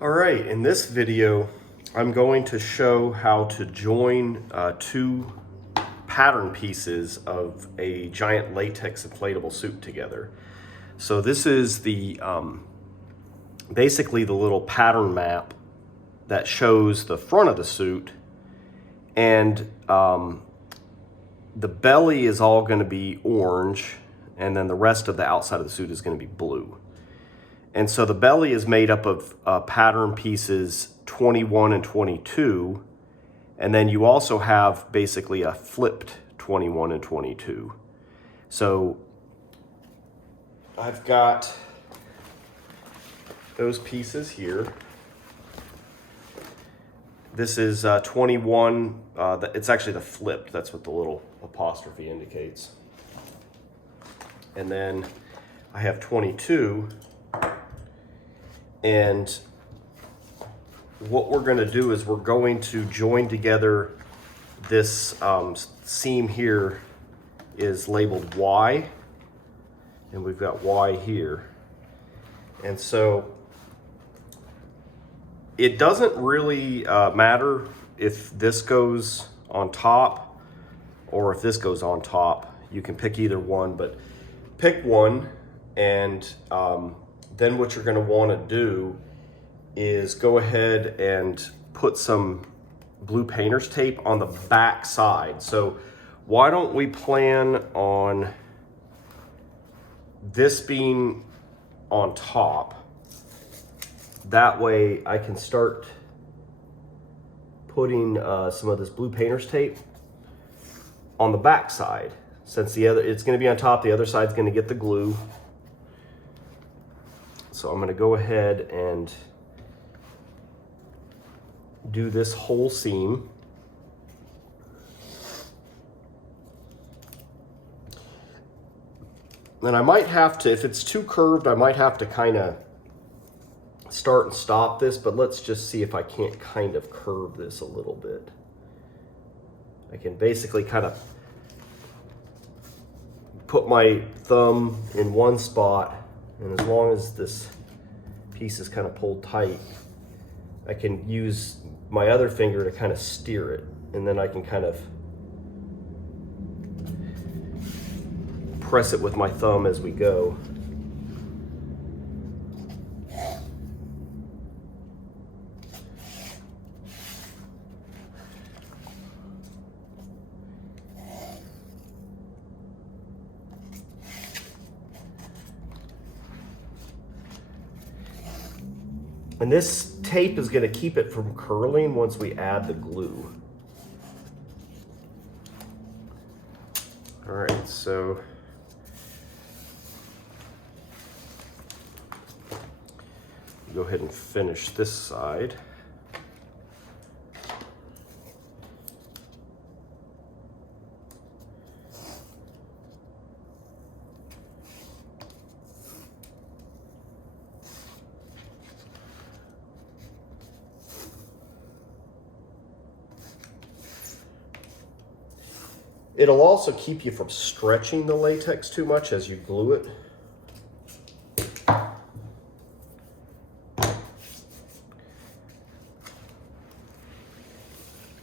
All right, in this video, I'm going to show how to join two pattern pieces of a giant latex inflatable suit together. So this is the basically the little pattern map that shows the front of the suit, and the belly is all going to be orange, and then the rest of the outside of the suit is going to be blue. And so the belly is made up of pattern pieces 21 and 22. And then you also have basically a flipped 21 and 22. So I've got those pieces here. This is 21, it's actually the flipped, that's what the little apostrophe indicates. And then I have 22. And what we're going to do is we're going to join together this seam here is labeled Y, and we've got Y here. And so it doesn't really matter if this goes on top or if this goes on top. You can pick either one, but pick one, and then what you're going to want to do is go ahead and put some blue painter's tape on the back side. So why don't we plan on this being on top? That way I can start putting some of this blue painter's tape on the back side. Since it's going to be on top, the other side's going to get the glue. So I'm going to go ahead and do this whole seam. Then I might have to, if it's too curved, I might have to kind of start and stop this, but let's just see if I can't kind of curve this a little bit. I can basically kind of put my thumb in one spot, and as long as this piece is kind of pulled tight, I can use my other finger to kind of steer it, and then I can kind of press it with my thumb as we go. And this tape is going to keep it from curling once we add the glue. All right, so go ahead and finish this side. It'll also keep you from stretching the latex too much as you glue it.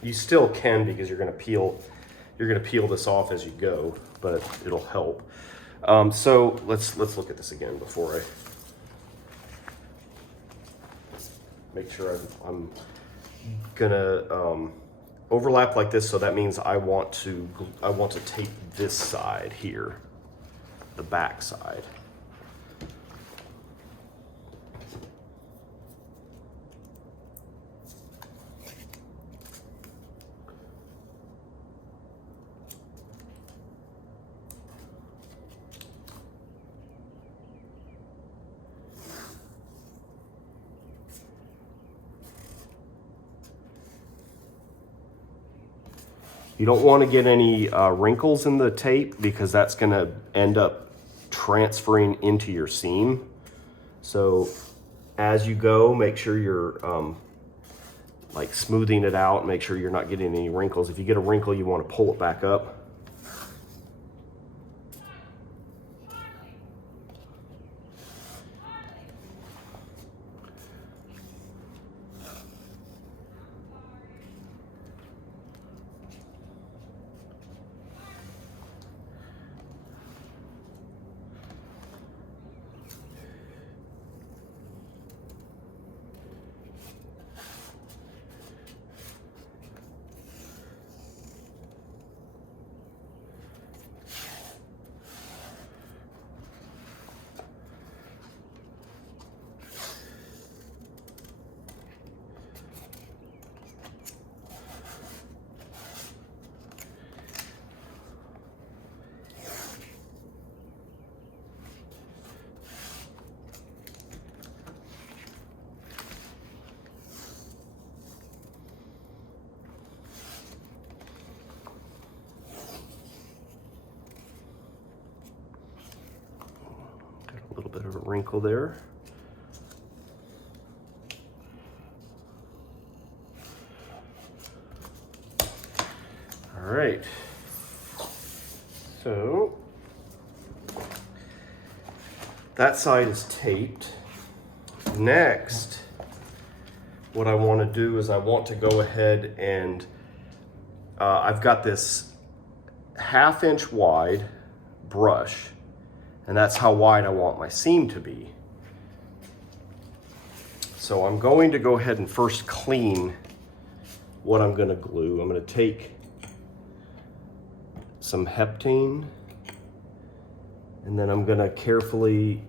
You still can, because you're going to peel this off as you go, but it'll help. So let's look at this again before I make sure I'm gonna overlap like this. So that means I want to tape this side here, the back side. You don't want to get any wrinkles in the tape, because that's going to end up transferring into your seam. So as you go, make sure you're like smoothing it out, make sure you're not getting any wrinkles. If you get a wrinkle, you want to pull it back up. wrinkle there. All right, so that side is taped. Next, what I want to do is I want to go ahead and I've got this 1/2 inch wide brush, and that's how wide I want my seam to be. So I'm going to go ahead and first clean what I'm going to glue. I'm going to take some heptane, and then I'm going to carefully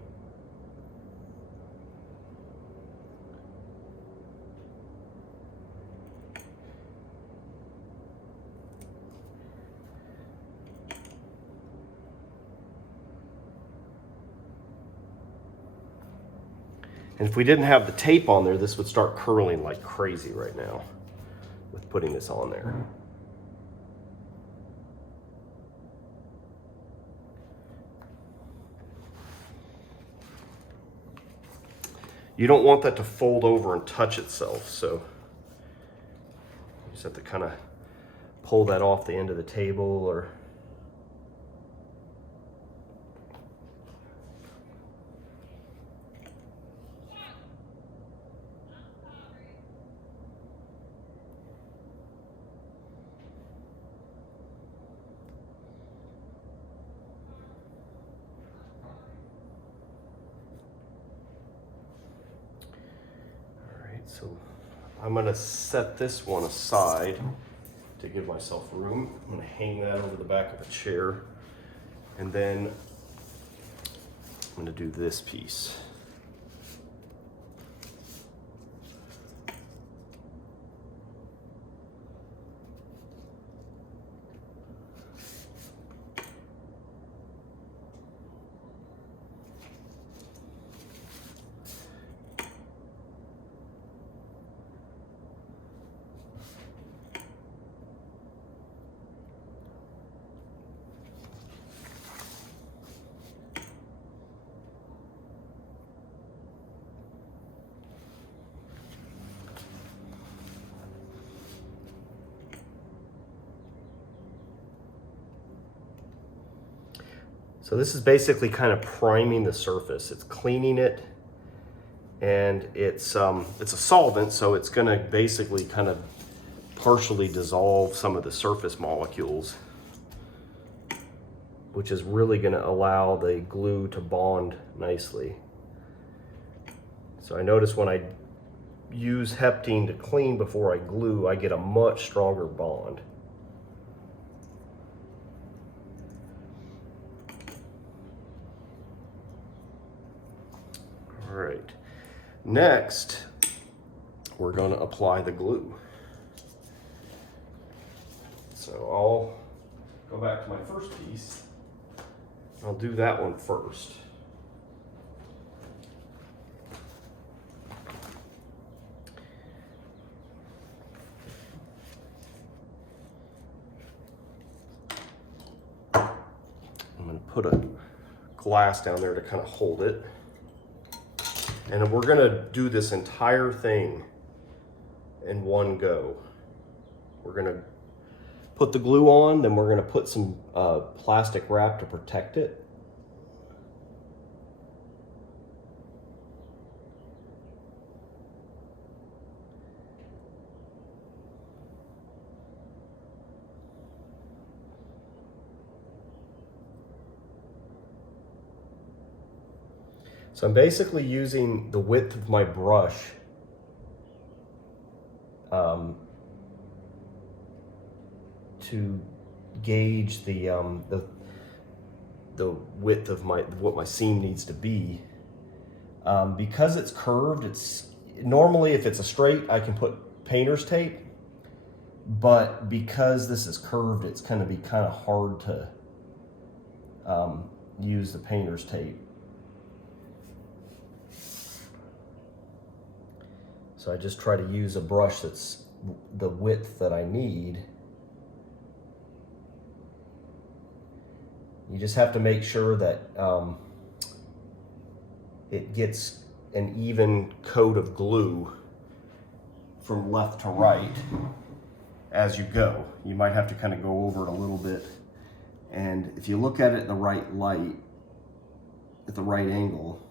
and if we didn't have the tape on there, this would start curling like crazy right now with putting this on there. You don't want that to fold over and touch itself, so you just have to kind of pull that off the end of the table or so I'm going to set this one aside to give myself room. I'm going to hang that over the back of a chair, and then I'm going to do this piece. So this is basically kind of priming the surface. It's cleaning it, and it's a solvent, so it's going to basically kind of partially dissolve some of the surface molecules, which is really going to allow the glue to bond nicely. So I notice when I use heptane to clean before I glue, I get a much stronger bond. All right, next we're going to apply the glue. So I'll go back to my first piece. I'll do that one first. I'm going to put a glass down there to kind of hold it. And we're going to do this entire thing in one go. We're going to put the glue on, then we're going to put some plastic wrap to protect it. So I'm basically using the width of my brush to gauge the width of what my seam needs to be. Because it's curved, it's normally if it's a straight, I can put painter's tape, but because this is curved, it's going to be kind of hard to use the painter's tape. So I just try to use a brush that's the width that I need. You just have to make sure that it gets an even coat of glue from left to right as you go. You might have to kind of go over it a little bit. And if you look at it in the right light, at the right angle,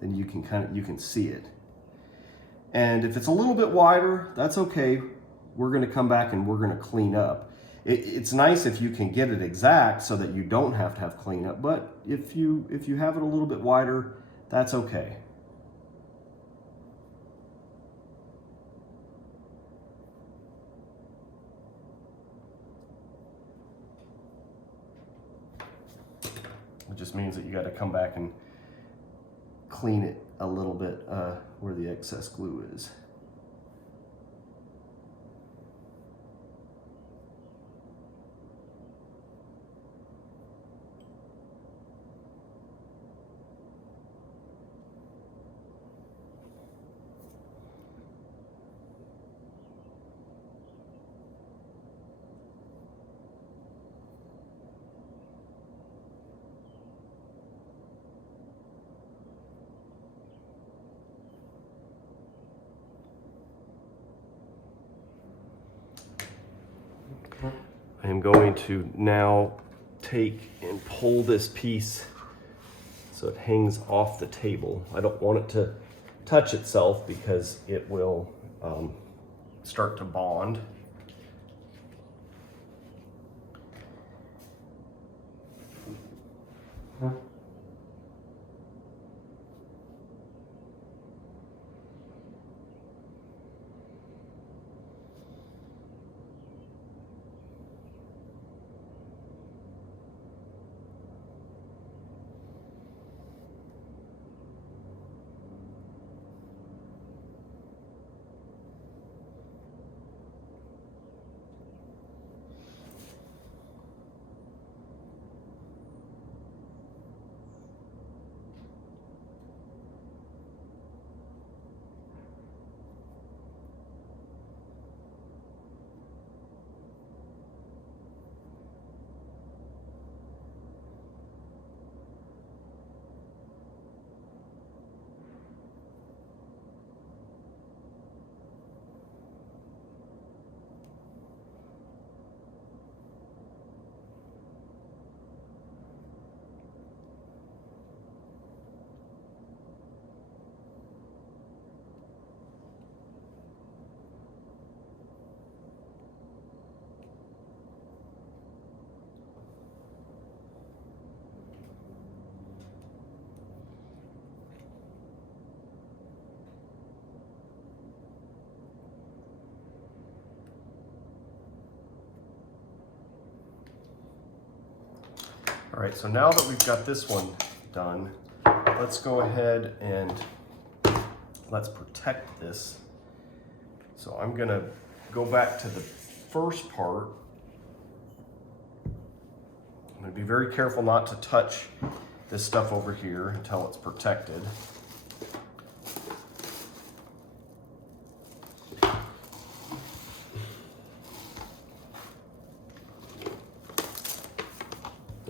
then you can see it. And if it's a little bit wider, that's okay. We're gonna come back and we're gonna clean up. It's nice if you can get it exact so that you don't have to have cleanup, but if you have it a little bit wider, that's okay. It just means that you got to come back and clean it a little bit where the excess glue is. I am going to now take and pull this piece so it hangs off the table. I don't want it to touch itself because it will start to bond. All right, so now that we've got this one done, let's go ahead and let's protect this. So I'm gonna go back to the first part. I'm gonna be very careful not to touch this stuff over here until it's protected.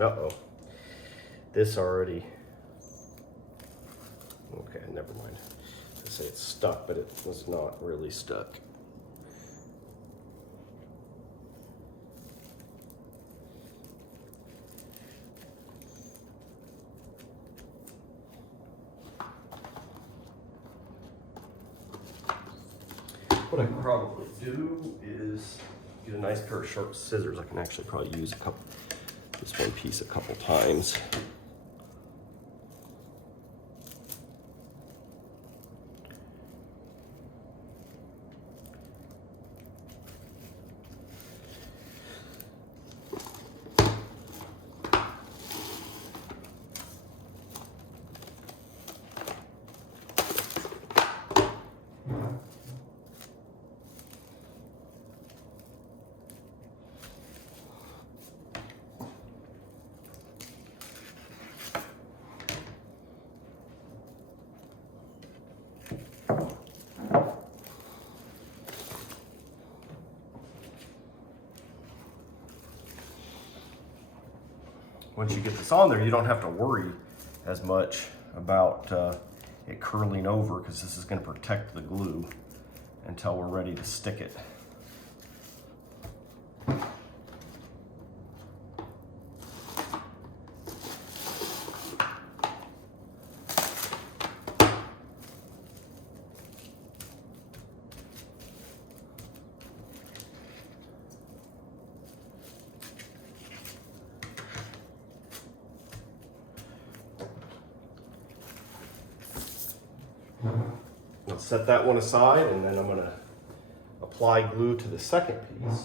Uh-oh, this already, okay, never mind. I say it's stuck, but it was not really stuck. What I can probably do is get a nice pair of sharp scissors. I can actually probably use this one piece a couple times. once you get this on there, you don't have to worry as much about it curling over, because this is going to protect the glue until we're ready to stick it. I'll set that one aside, and then I'm going to apply glue to the second piece.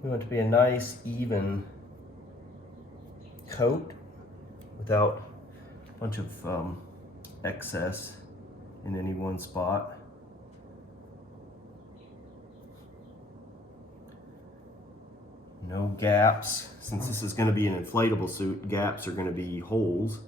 We want it to be a nice, even coat without a bunch of excess in any one spot. No gaps. Since this is going to be an inflatable suit, gaps are going to be holes.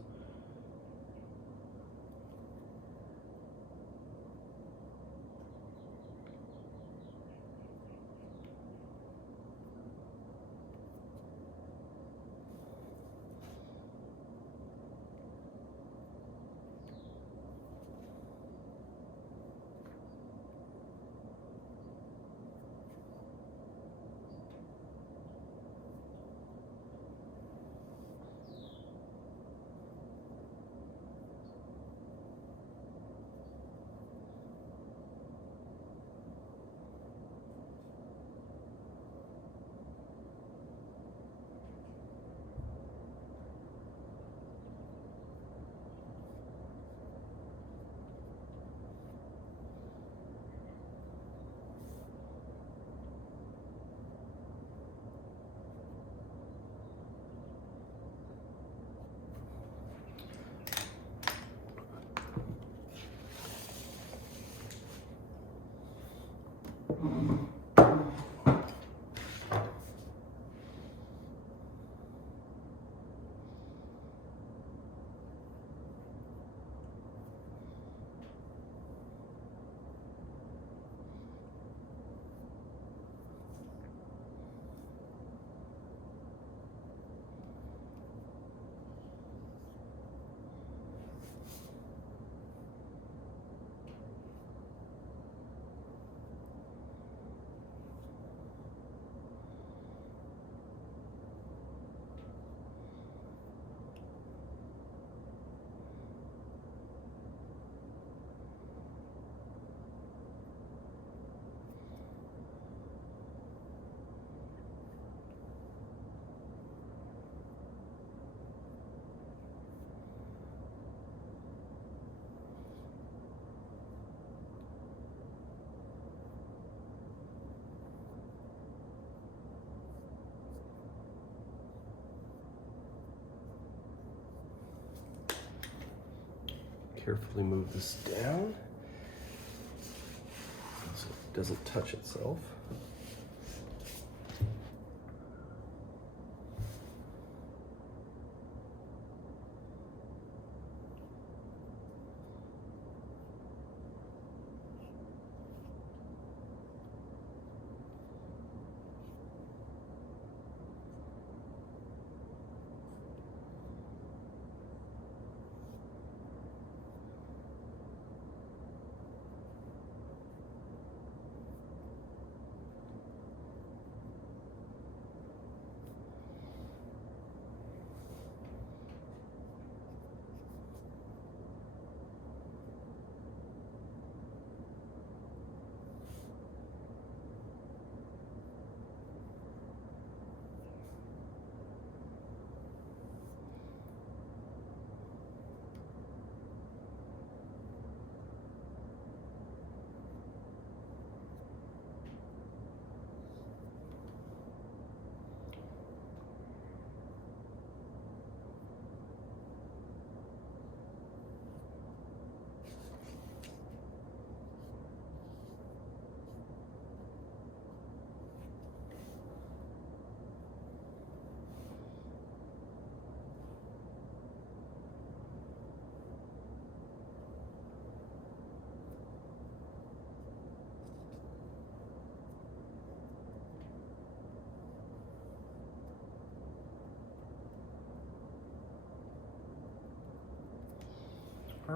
Carefully move this down so it doesn't touch itself.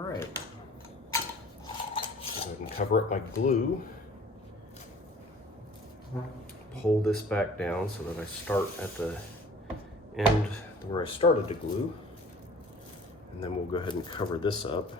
right. Go ahead and cover up my glue. Pull this back down so that I start at the end where I started to glue. And then we'll go ahead and cover this up.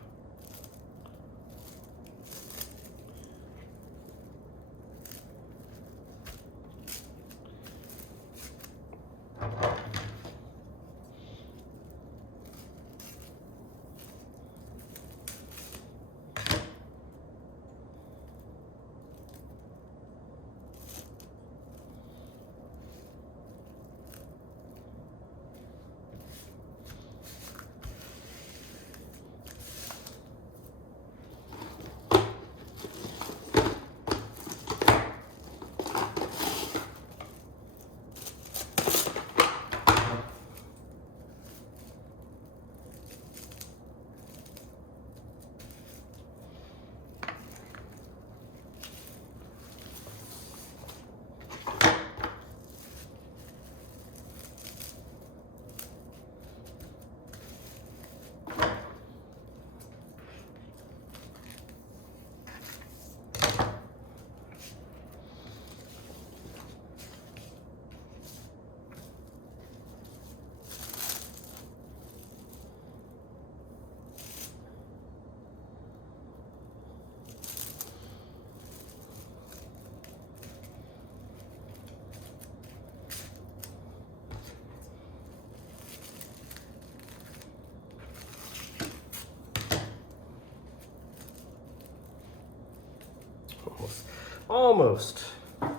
Almost. A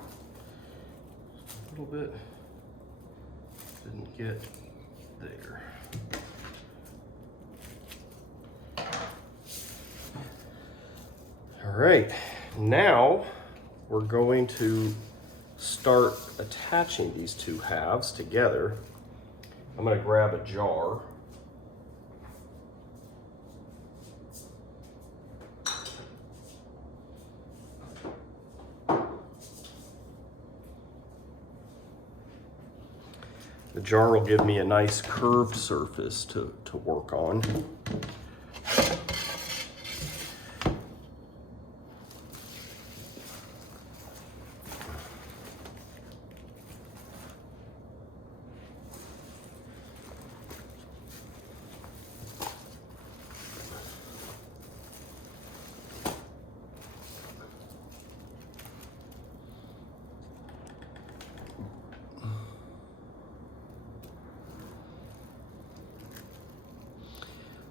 little bit. Didn't get there. All right, now we're going to start attaching these two halves together. I'm going to grab a jar. The jar will give me a nice curved surface to work on.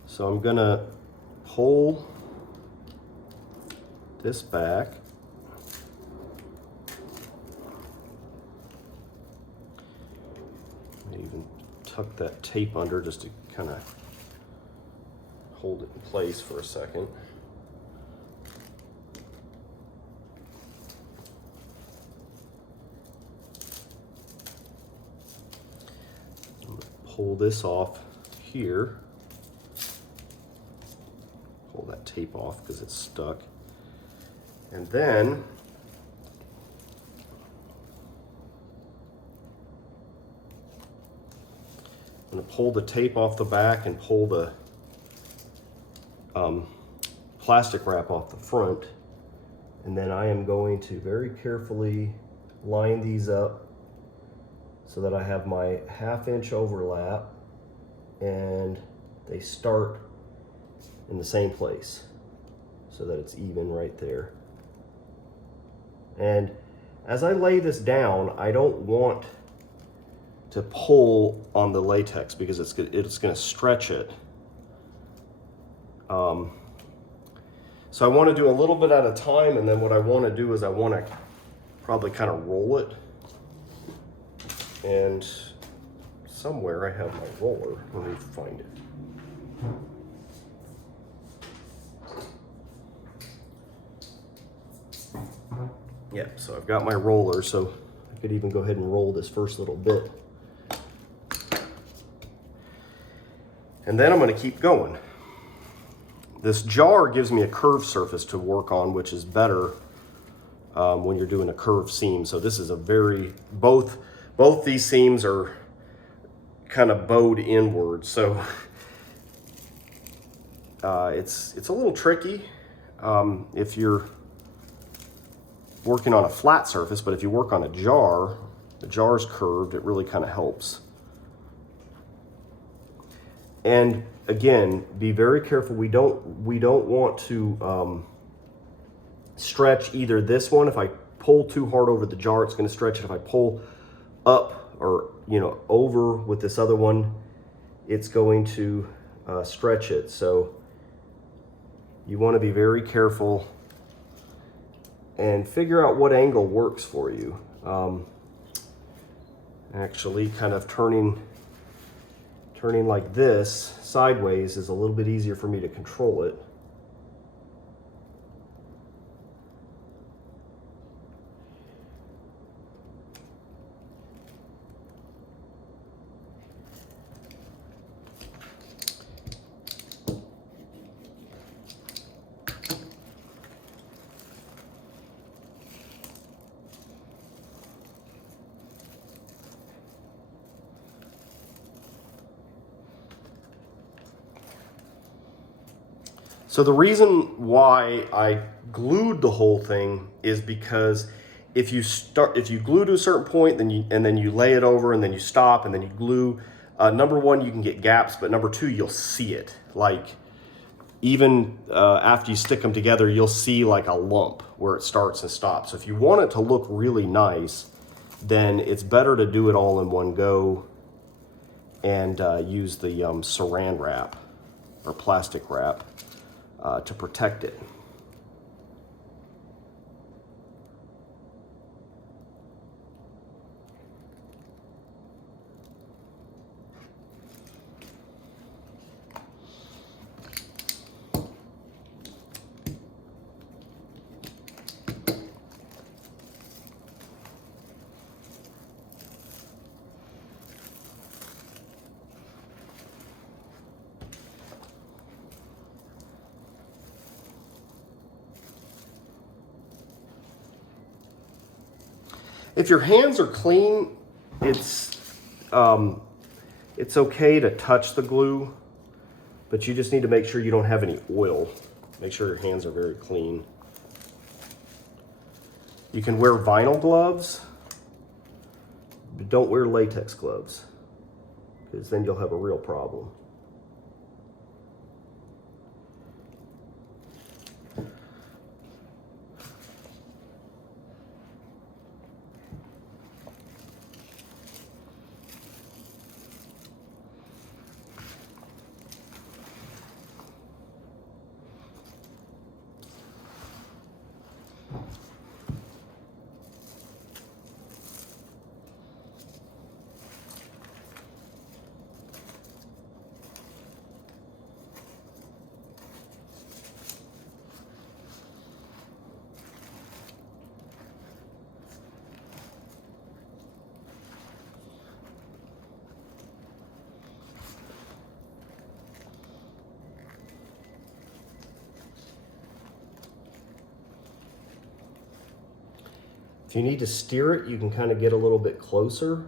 So I'm gonna pull this back. Even tuck that tape under just to kind of hold it in place for a second. I'm gonna pull this off here. Pull that tape off because it's stuck. And then I'm going to pull the tape off the back and pull the plastic wrap off the front. And then I am going to very carefully line these up so that I have my 1/2 inch overlap and they start in the same place so that it's even right there. And as I lay this down, I don't want to pull on the latex because it's going to stretch it. So I want to do a little bit at a time, and then what I want to do is I want to probably kind of roll it. And somewhere I have my roller. Let me find it. Yeah, so I've got my roller, so I could even go ahead and roll this first little bit. And then I'm going to keep going. This jar gives me a curved surface to work on, which is better when you're doing a curved seam. So this is a both these seams are kind of bowed inward. So it's a little tricky if you're working on a flat surface, but if you work on a jar, the jar's curved, it really kind of helps. And again, be very careful. We don't want to stretch either this one. If I pull too hard over the jar, it's going to stretch it. If I pull up or over with this other one, it's going to stretch it. So you want to be very careful and figure out what angle works for you. Actually, kind of turning like this sideways is a little bit easier for me to control it. So the reason why I glued the whole thing is because if you glue to a certain point, and then you lay it over, and then you stop, and then you glue. Number one, you can get gaps, but number two, you'll see it. Like even after you stick them together, you'll see like a lump where it starts and stops. So if you want it to look really nice, then it's better to do it all in one go and use the saran wrap or plastic wrap to protect it. If your hands are clean, it's okay to touch the glue, but you just need to make sure you don't have any oil. Make sure your hands are very clean. You can wear vinyl gloves, but don't wear latex gloves, because then you'll have a real problem. If you need to steer it, you can kind of get a little bit closer,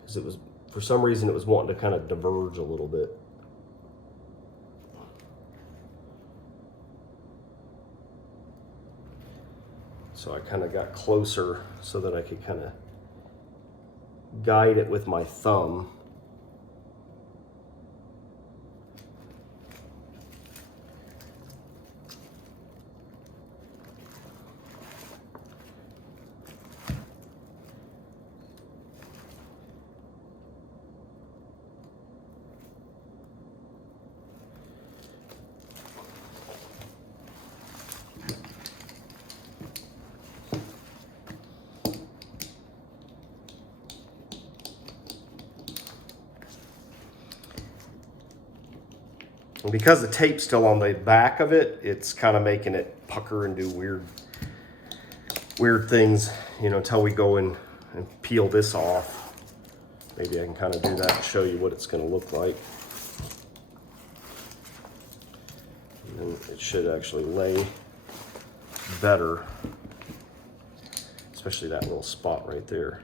because it was, for some reason, it was wanting to kind of diverge a little bit. So I kind of got closer so that I could kind of guide it with my thumb. And because the tape's still on the back of it, it's kind of making it pucker and do weird things, until we go in and peel this off. Maybe I can kind of do that and show you what it's going to look like. And then it should actually lay better, especially that little spot right there.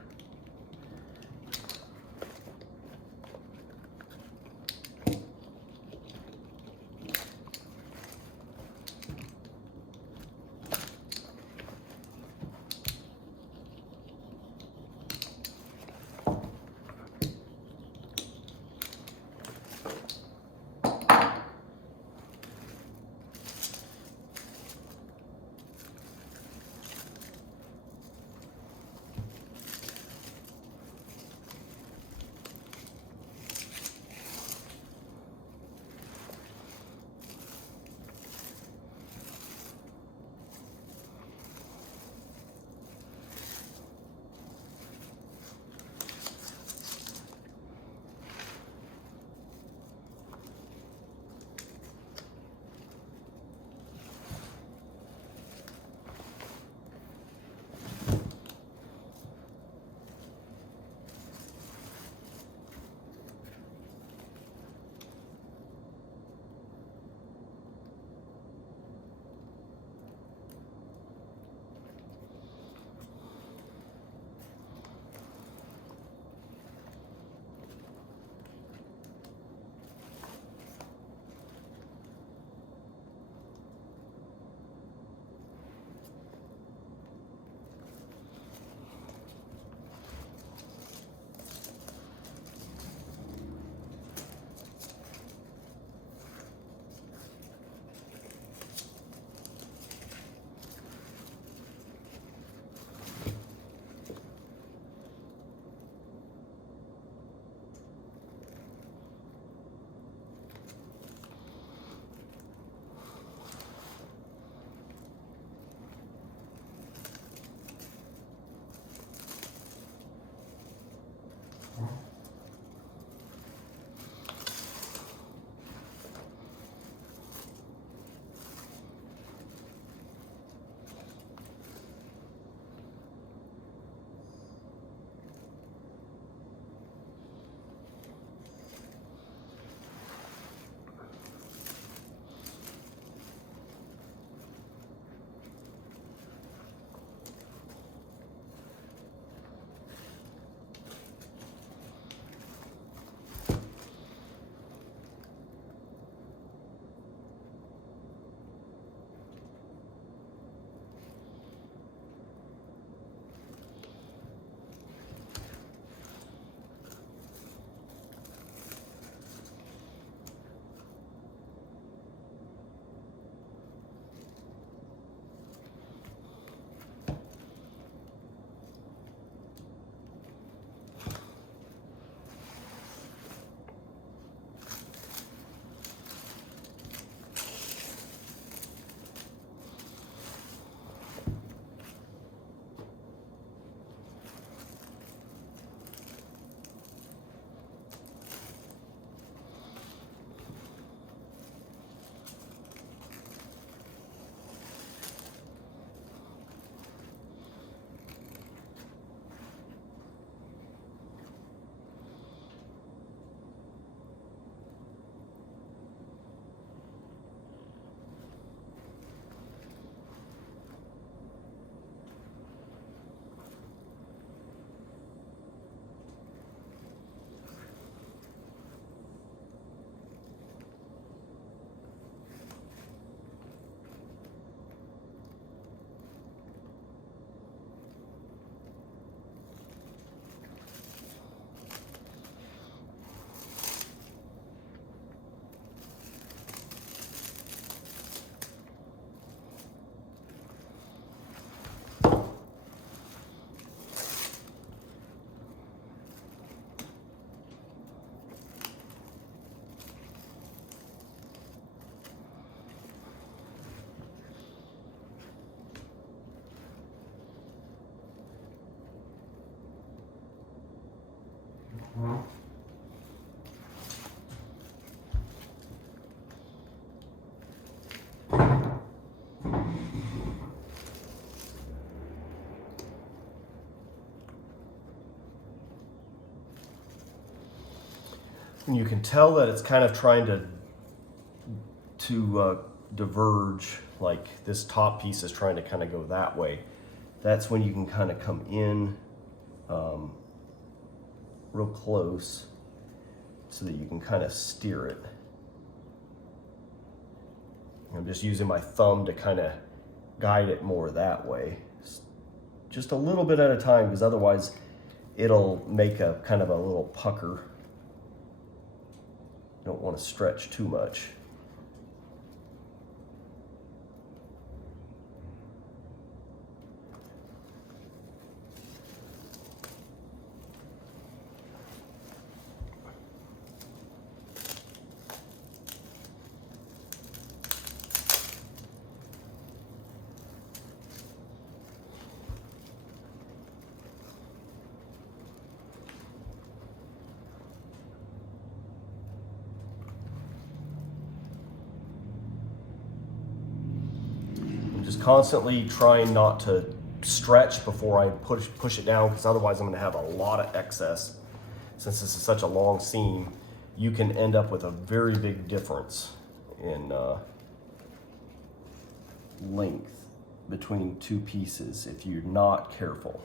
And you can tell that it's kind of trying to diverge, like this top piece is trying to kind of go that way. That's when you can kind of come in real close so that you can kind of steer it. I'm just using my thumb to kind of guide it more that way. Just a little bit at a time, because otherwise it'll make a kind of a little pucker. You don't want to stretch too much. Just constantly trying not to stretch before I push it down, because otherwise I'm going to have a lot of excess. Since this is such a long seam, you can end up with a very big difference in length between two pieces if you're not careful.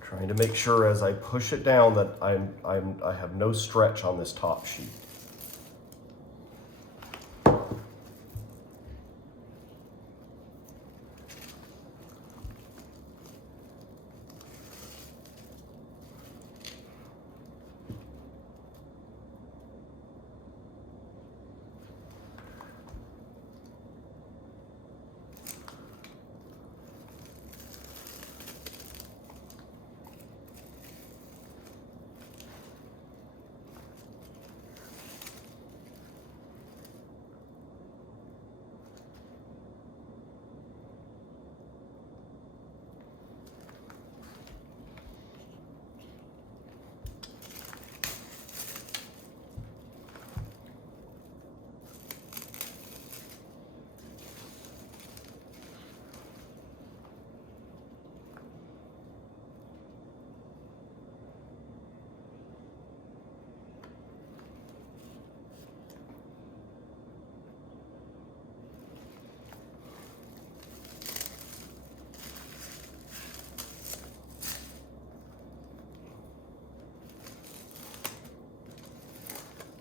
Trying to make sure as I push it down that I have no stretch on this top sheet.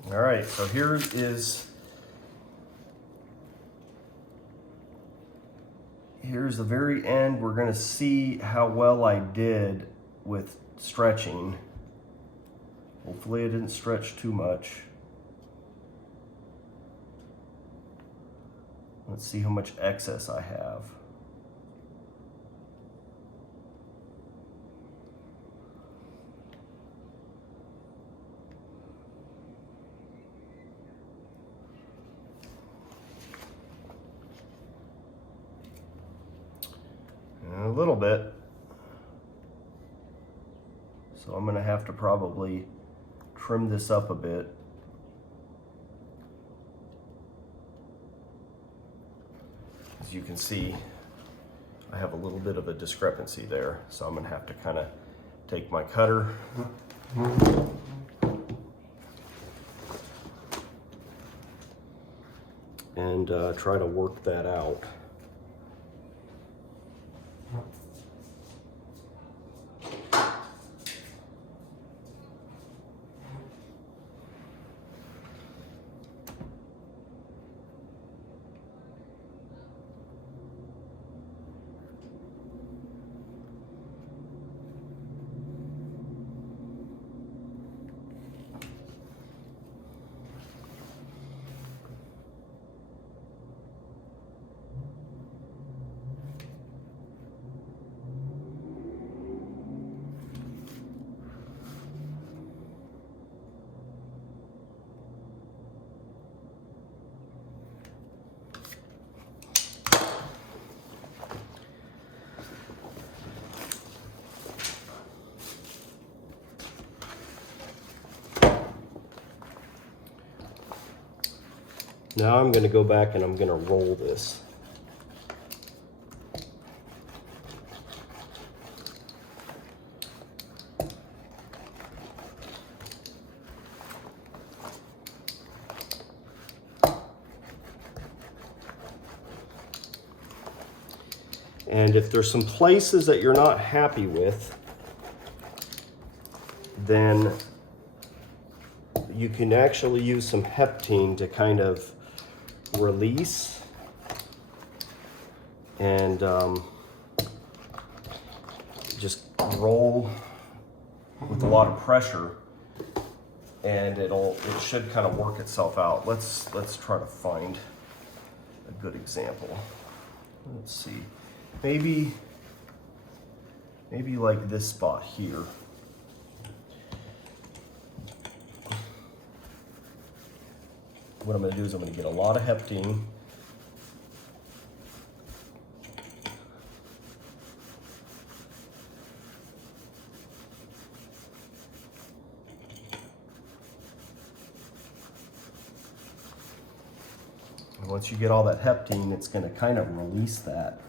All right, so here's the very end. We're gonna see how well I did with stretching. Hopefully I didn't stretch too much. Let's see how much excess I have. A little bit. So I'm gonna have to probably trim this up a bit. As you can see, I have a little bit of a discrepancy there. So I'm gonna have to kind of take my cutter and try to work that out. Now I'm going to go back and I'm going to roll this. And if there's some places that you're not happy with, then you can actually use some Heptene to kind of release and just roll with a lot of pressure, and it should kind of work itself out. Let's try to find a good example. Let's see. Maybe like this spot here. What I'm going to do is I'm going to get a lot of Heptene. And once you get all that Heptene, it's going to kind of release that.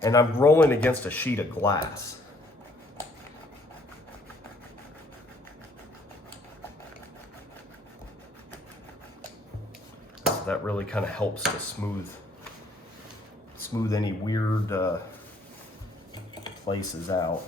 And I'm rolling against a sheet of glass. So that really kind of helps to smooth any weird places out.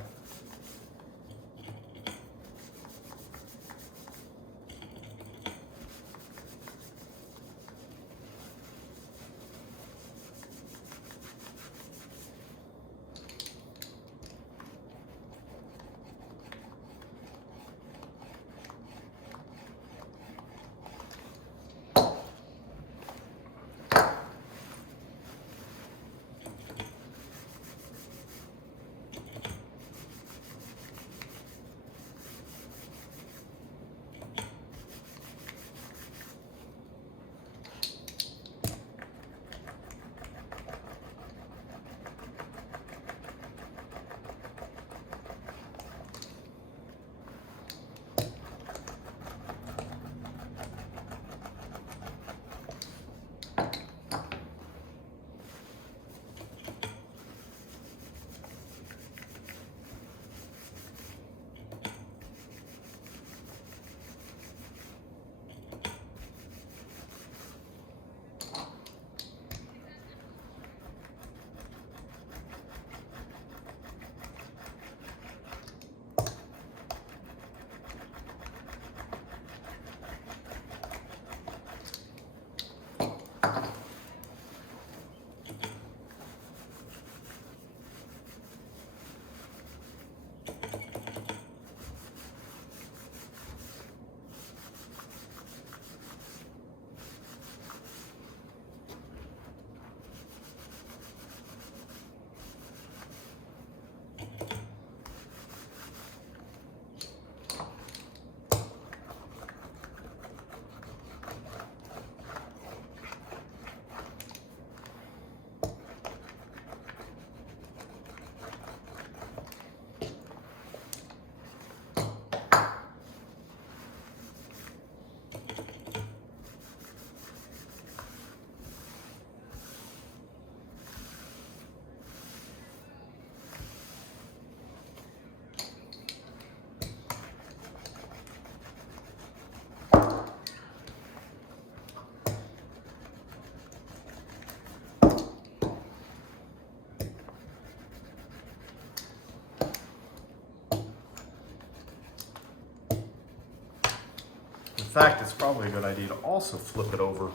In fact, it's probably a good idea to also flip it over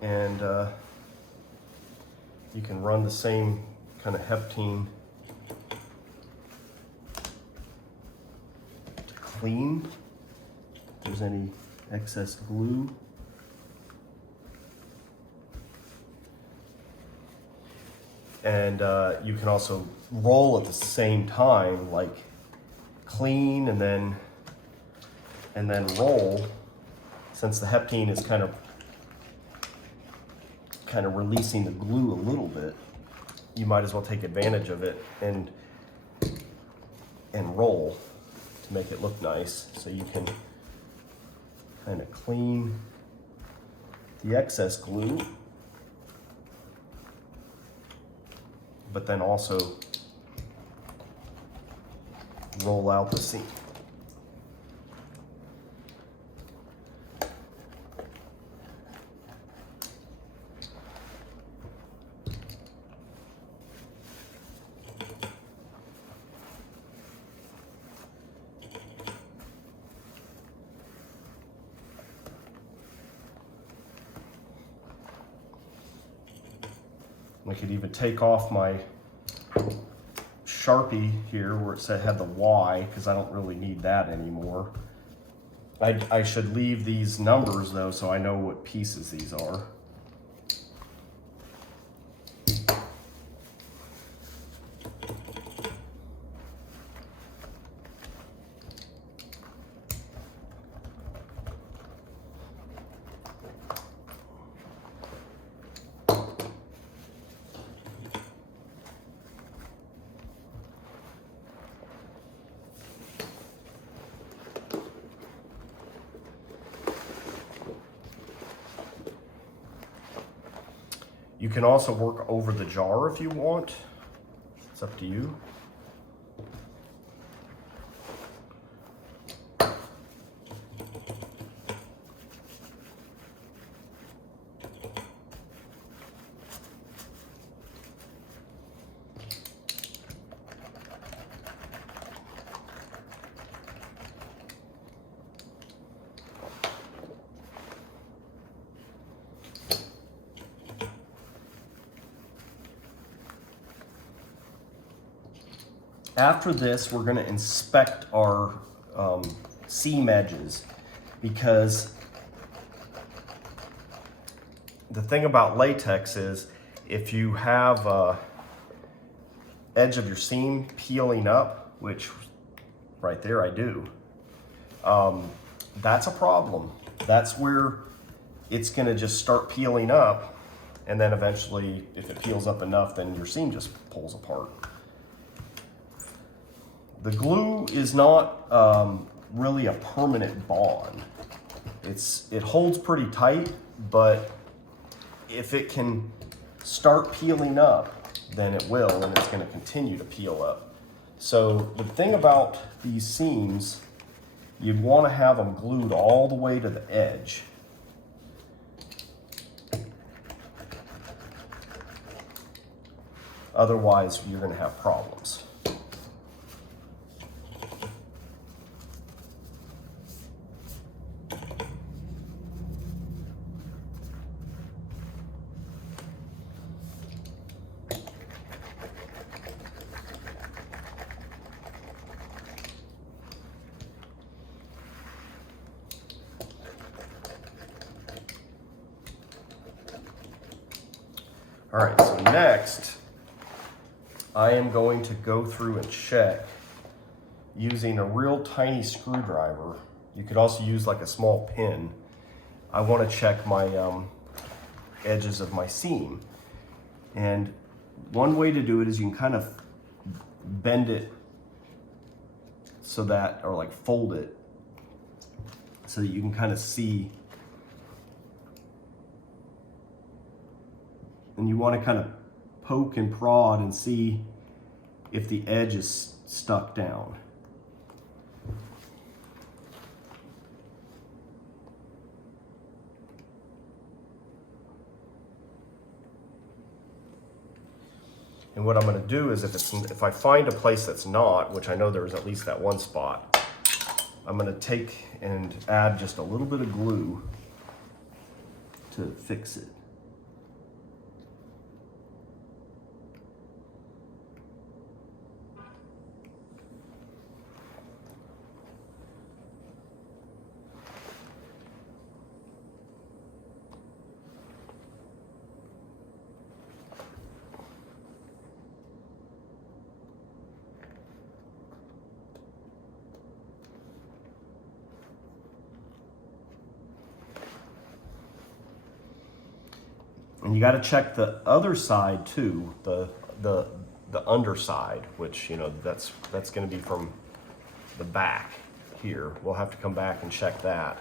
and you can run the same kind of Heptene to clean if there's any excess glue. And you can also roll at the same time, like clean and then roll, since the Heptene is kind of releasing the glue a little bit. you might as well take advantage of it and roll to make it look nice. So you can kind of clean the excess glue, but then also roll out the seam. I could even take off my Sharpie here where it said had the Y, because I don't really need that anymore. I should leave these numbers though, so I know what pieces these are. You can also work over the jar if you want. It's up to you. After this, we're going to inspect our seam edges, because the thing about latex is if you have edge of your seam peeling up, which right there I do, that's a problem. That's where it's going to just start peeling up, and then eventually if it peels up enough, then your seam just pulls apart. The glue is not really a permanent bond. It holds pretty tight, but if it can start peeling up, then it will, and it's going to continue to peel up. So the thing about these seams, you'd want to have them glued all the way to the edge. Otherwise, you're going to have problems. All right, so next, I am going to go through and check using a real tiny screwdriver. You could also use like a small pin. I want to check my edges of my seam. And one way to do it is you can kind of bend it so that, or like fold it, so that you can kind of see. And you want to kind of poke and prod and see if the edge is stuck down. And what I'm going to do is if I find a place that's not, which I know there's at least that one spot, I'm going to take and add just a little bit of glue to fix it. And you got to check the other side too, the the underside, which, you know, that's going to be from the back here. We'll have to come back and check that.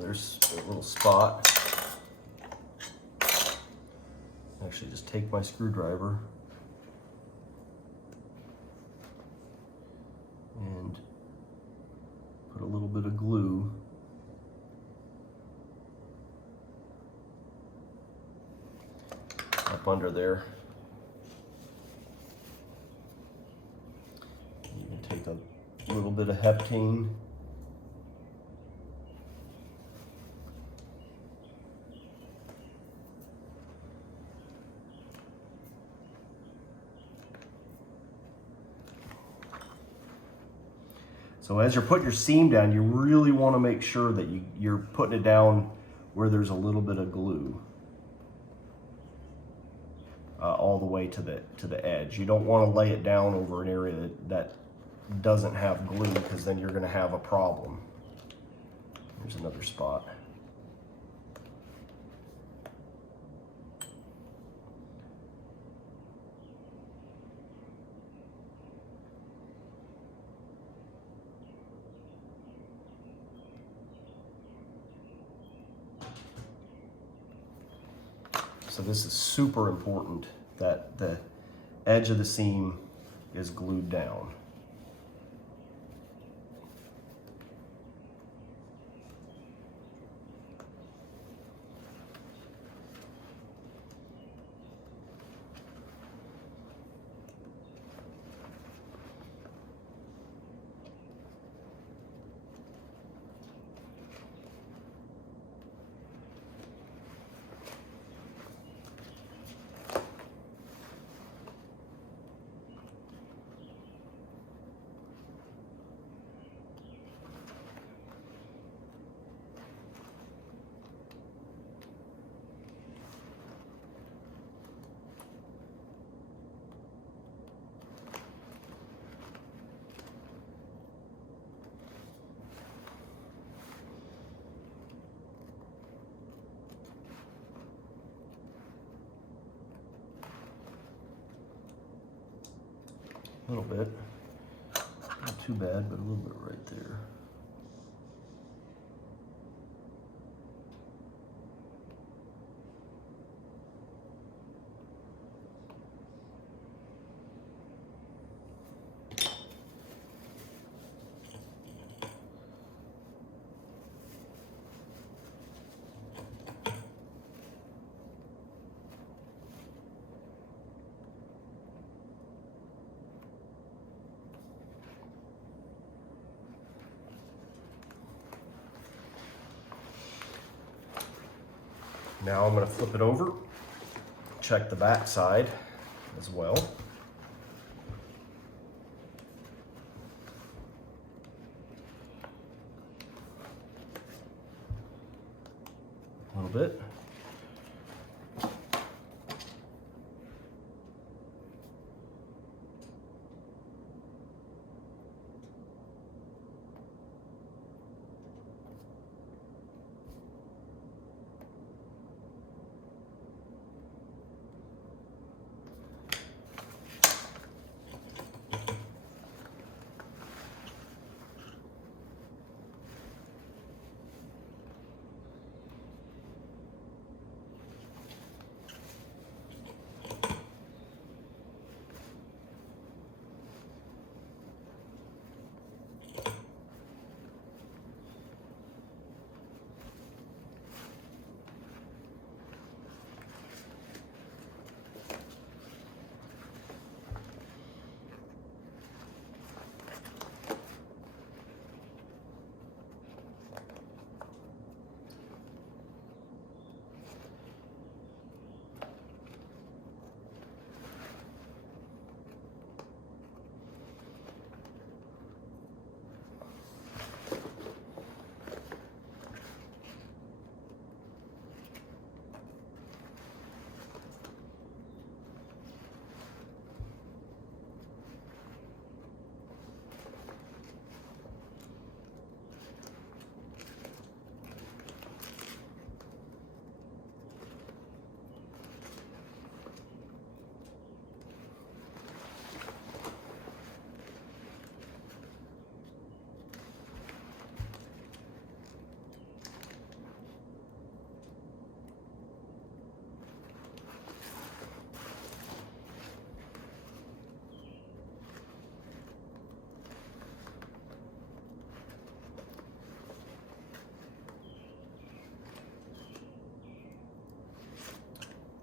There's a little spot. Actually, just take my screwdriver and put a little bit of glue up under there. You can take a little bit of heptane. So as you're putting your seam down, you really want to make sure that you're putting it down where there's a little bit of glue all the way to the edge. You don't want to lay it down over an area that doesn't have glue, because then you're going to have a problem. There's another spot. So this is super important that the edge of the seam is glued down. A little bit, not too bad, but a little bit right there. Now I'm going to flip it over, check the back side as well. A little bit.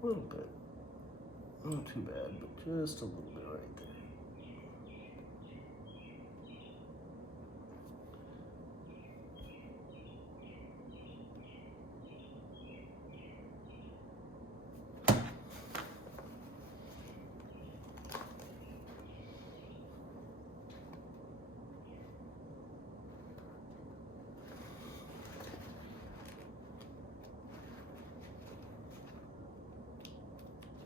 little bit. Not too bad, but just a little bit right there.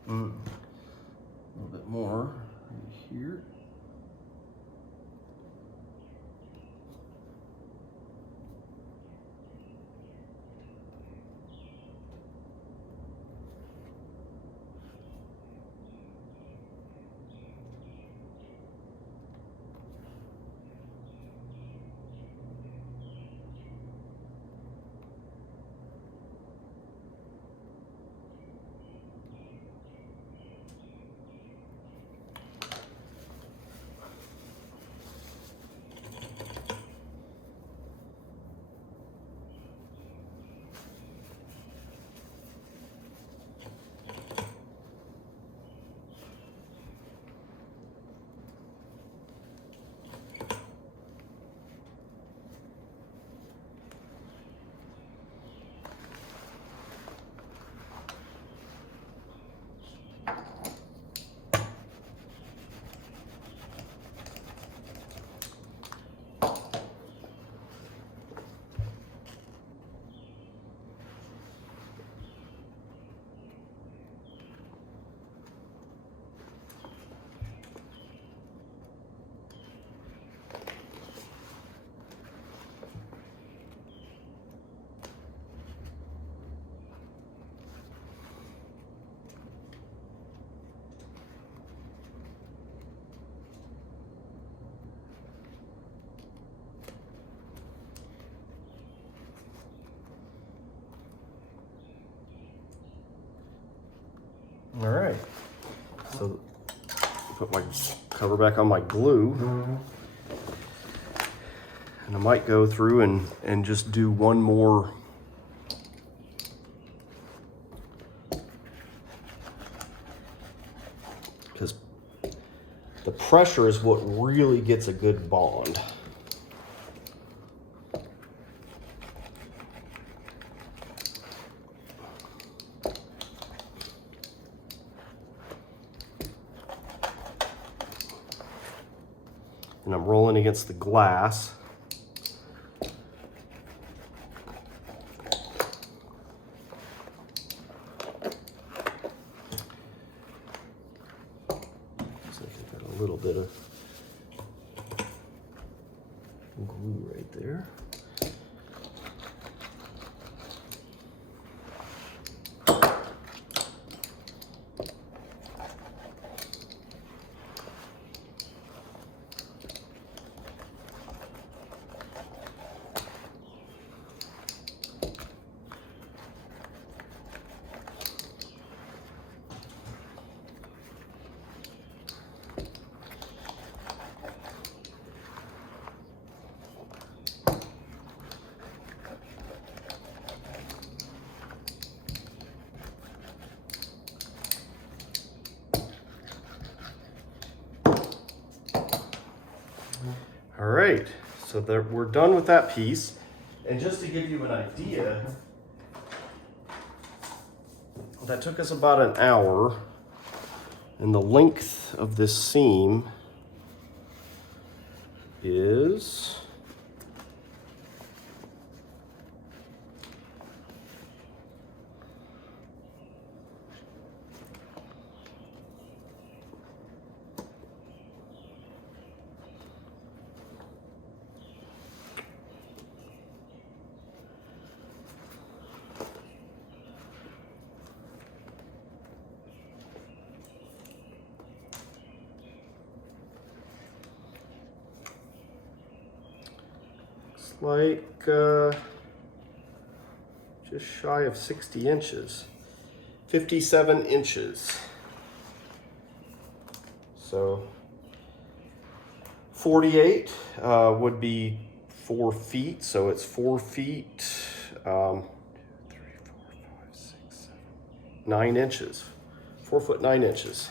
A little bit more right here. All right, so put my cover back on my glue. And I might go through and just do one more because the pressure is what really gets a good bond. And I'm rolling against the glass. So I got a little bit of glue right there. All right, so we're done with that piece. And just to give you an idea, that took us about an hour. And the length of this seam is like just shy of 60 inches, 57 inches. So 48 would be 4 feet, so it's 4 feet, 3, 4, 5, 6, 7, 9 inches, 4 foot 9 inches.